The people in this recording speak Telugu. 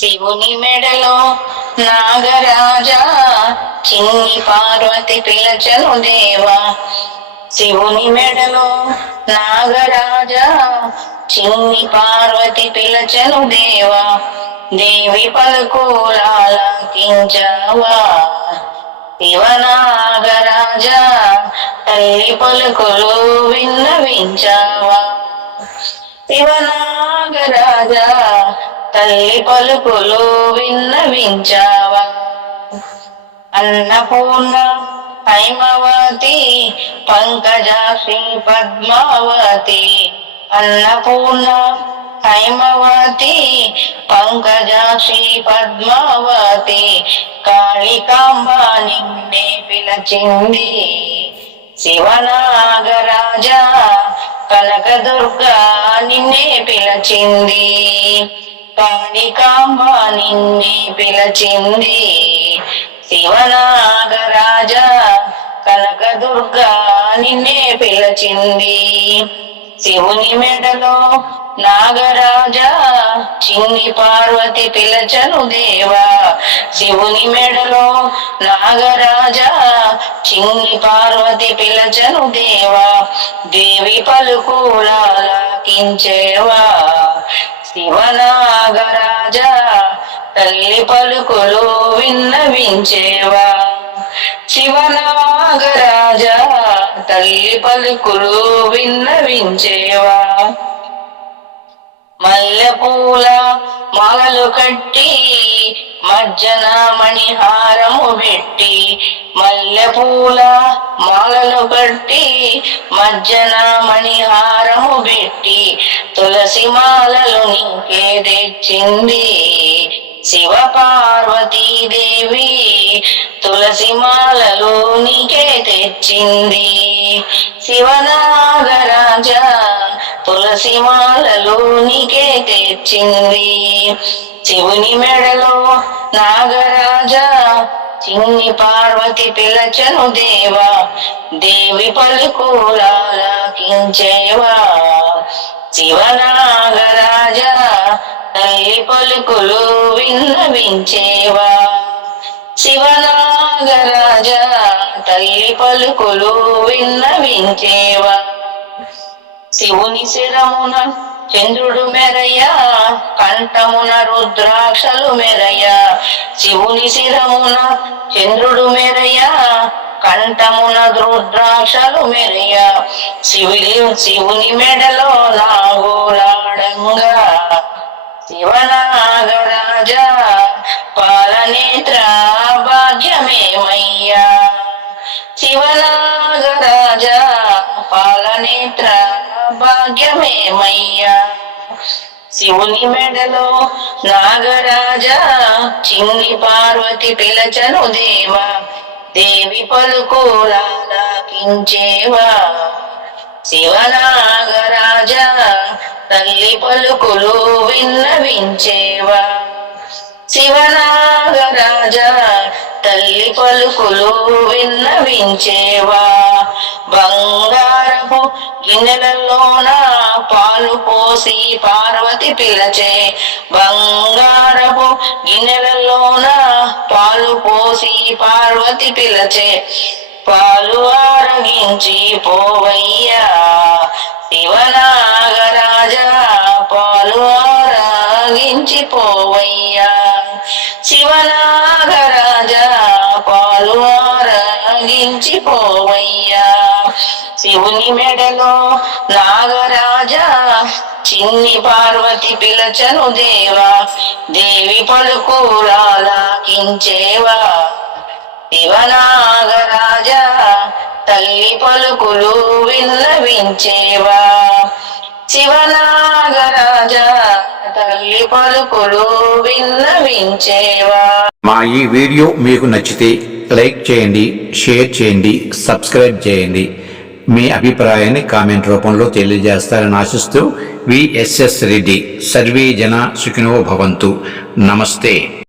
శివుని మెడలో నాగరాజా చిన్ని పార్వతి పిలచను దేవా. శివుని మెడలో నాగరాజా చిన్ని పార్వతి పిలచను దేవా. దేవి పలుకులాలకించవా శివనాగరాజా తల్లి పలుకులు విన్నవించావా. శివనాగరాజా తల్లి పలుకులు విన్నవించావా? అన్నపూర్ణ హైమవతి పంకజాశ్రీ పద్మావతి. అన్నపూర్ణ హైమవతి పంకజాశ్రీ పద్మావతి. కాళికాంబ నిన్నే పిలచింది శివనాగరాజా. కనకదుర్గా నిన్నే పిలచింది కాళికాంబ నిన్నే పిలచింది. శివనాగరాజా కనకదుర్గా నిన్నే పిలచింది. శివుని మెడలో నాగరాజ చిన్ని పార్వతి పిలచను దేవా. శివుని మెడలో నాగరాజా చిన్ని పార్వతి పిలచను దేవా. దేవి పలుకులాలకించేవా నాగరాజా తల్లి పలుకులు విన్నవించేవా? శివనాగరాజా తల్లి పలుకులు విన్నవించేవా? మల్లెపూల మాలలు కట్టి మజ్జన మణిహారము పెట్టి మల్లెపూల మాలలు కట్టి మజ్జన మణిహారము పెట్టి తులసి మాలలు నీకే తెచ్చింది. శివ పార్వతీదేవి తులసి మాలలు నీకే తెచ్చింది. శివనాగరాజ తులసి మాలలు నీకే తెచ్చింది. శివుని మెడలో నాగరాజ చిన్ని పార్వతి పిలచను దేవా. దేవి పలుకులాలకించేవా. శివనాగరాజా తల్లి పలుకులు విన్నవించేవా? శివనాగరాజా తల్లి పలుకులు విన్నవించేవా? శివుని శిరమున చంద్రుడు మెరయ కంఠమున రుద్రాక్షలు మెరయ. శివుని శిరమున చంద్రుడు మెరయ కంఠమున రుద్రాక్షలు మెరియ. శివుని శివుని మెడలో నాగోలాడంగా. శివనాగరాజ పాలనేత్ర భాగ్యమేమయ్యా. శివనాగరాజ పాలనేత్ర భాగ్యమేమయ్యా. శివుని మెడలో నాగరాజ చిన్ని పార్వతి పిలచను దేవా. దేవి పలుకులాలకించేవా శివనాగరాజా తల్లి పలుకులు విన్నవించేవా? శివనాగరాజా తల్లి పలుకులు విన్నవించేవా? బంగారపు గిన్నెలలోన పాలు పోసి పార్వతి పిలచే బంగారపు గిన్నెలలోన పాలు పోసి పార్వతి పిలచే పాలు ఆరగించి పోవయ్యా. శివనాగరాజా పాలు ఆరగించి పోవయ్యా. శివనా శివుని మెడలో నాగరాజా చిన్ని పార్వతి పిలచను దేవా దేవి పలుకులాలకించేవా శివనాగరాజా తల్లి పలుకులు విన్నవించేవా. శివనాగరాజా తల్లి పలుకులు విన్నవించేవా. మా ఈ వీడియో మీకు నచ్చితే లైక్ చేయండి షేర్ చేయండి సబ్స్క్రైబ్ చేయండి. మీ అభిప్రాయాన్ని కామెంట్ రూపంలో తెలియజేస్తారని ఆశిస్తూ విఎస్ఎస్ రెడ్డి సర్వే జన సుఖినో భవంతు. నమస్తే.